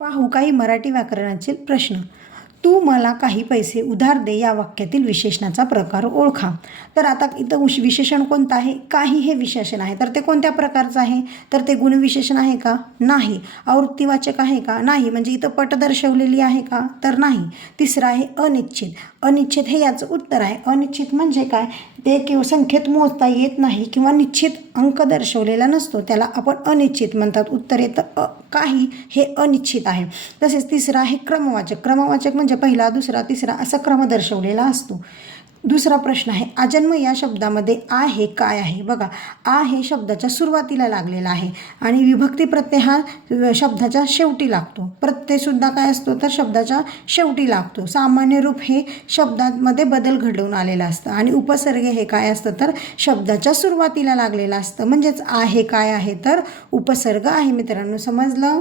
पाहू काही मराठी व्याकरणाचे प्रश्न. तू मला काही पैसे उधार दे या वाक्यातील विशेषणाचा प्रकार ओळखा. तर आता इथं विशेषण कोणतं आहे? काही हे विशेषण आहे. तर ते कोणत्या प्रकारचं आहे? तर ते गुणविशेषण आहे का? नाही. आवृत्तीवाचक आहे का? नाही. म्हणजे इथं पट दर्शवलेली आहे का? तर नाही. तिसरं आहे अनिश्चित. अनिश्चित हे याचं उत्तर आहे. अनिश्चित म्हणजे काय? ते किंवा संख्येत मोजता येत नाही किंवा निश्चित अंक दर्शवलेला नसतो, त्याला आपण अनिश्चित म्हणतात. उत्तर येतं काही हे अनिश्चित आहे. तसेच तिसरं आहे क्रमवाचक. क्रमवाचक म्हणजे पहिला, दुसरा, तिसरा असा क्रम दर्शवलेला असतो. दुसरा प्रश्न आहे आजन्म या शब्दामध्ये आ हे काय आहे? बघा, आ हे शब्दाच्या सुरुवातीला लागलेला आहे आणि विभक्ती प्रत्यय हा शब्दाच्या शेवटी लागतो. प्रत्ययसुद्धा काय असतो? तर शब्दाच्या शेवटी लागतो. सामान्य रूप हे शब्दांमध्ये बदल घडवून आलेलं असतं आणि उपसर्ग हे काय असतं? तर शब्दाच्या सुरुवातीला लागलेलं असतं. म्हणजेच आ हे काय आहे? तर उपसर्ग आहे. मित्रांनो, समजलं?